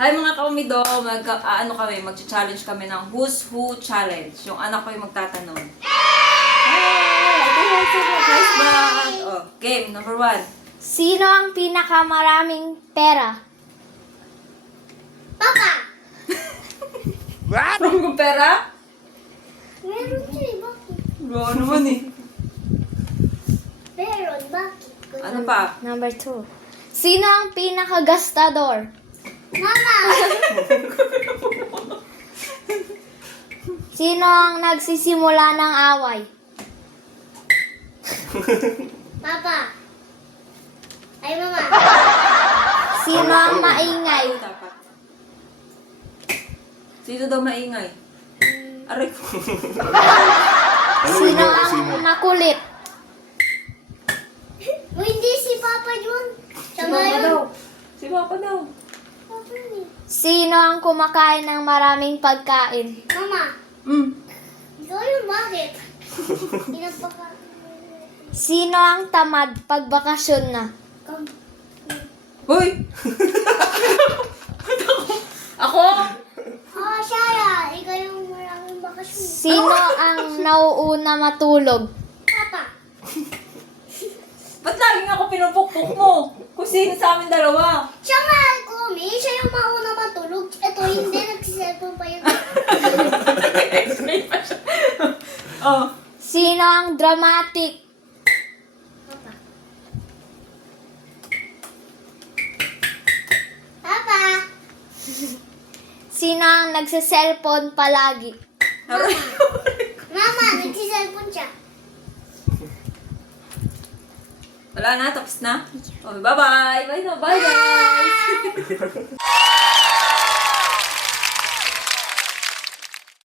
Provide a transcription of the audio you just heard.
Hi mga kaumido, mag-challenge kami ng Who's Who Challenge. Yung anak ko yung magtatanong. Hi, back! Oh, game number 1. Sino ang pinakamaraming pera? Papa! From kong pera? Meron siya eh, bakit? Ano naman eh. Meron, bakit? Ano pa? Number 2. Sino ang pinakagastador? Mama! Sino ang nagsisimula ng away? Papa! Ay, mama! Sino ang maingay? Ano dapat? Sino daw maingay? Aray ko. Sino ang makulit? O, hindi si Papa yun. Siya Si nga Papa yun. daw. Si Papa daw. Papa yun eh. Sino ang kumakain ng maraming pagkain? Mama! Ikaw yun, bakit? Pinapaka... Sino ang tamad pag bakasyon na? Hoy! Ako? Oh, siya yan. Ikaw yung maraming bakasyon. Sino ang nauuna matulog? Papa! Ba't laging ako pinupukpuk mo? Kung sino sa amin dalawa? Siya nga, Kumi. Siya yung mauna matulog. Ito, hindi. Nagsiselfon pa yun. Oh. Sino ang dramatic? Papa. Papa! Sino ang nagsiselfon palagi? Mama, nagsiselfon siya. Wala na, tapos na. Oh, bye-bye! Bye na, bye guys!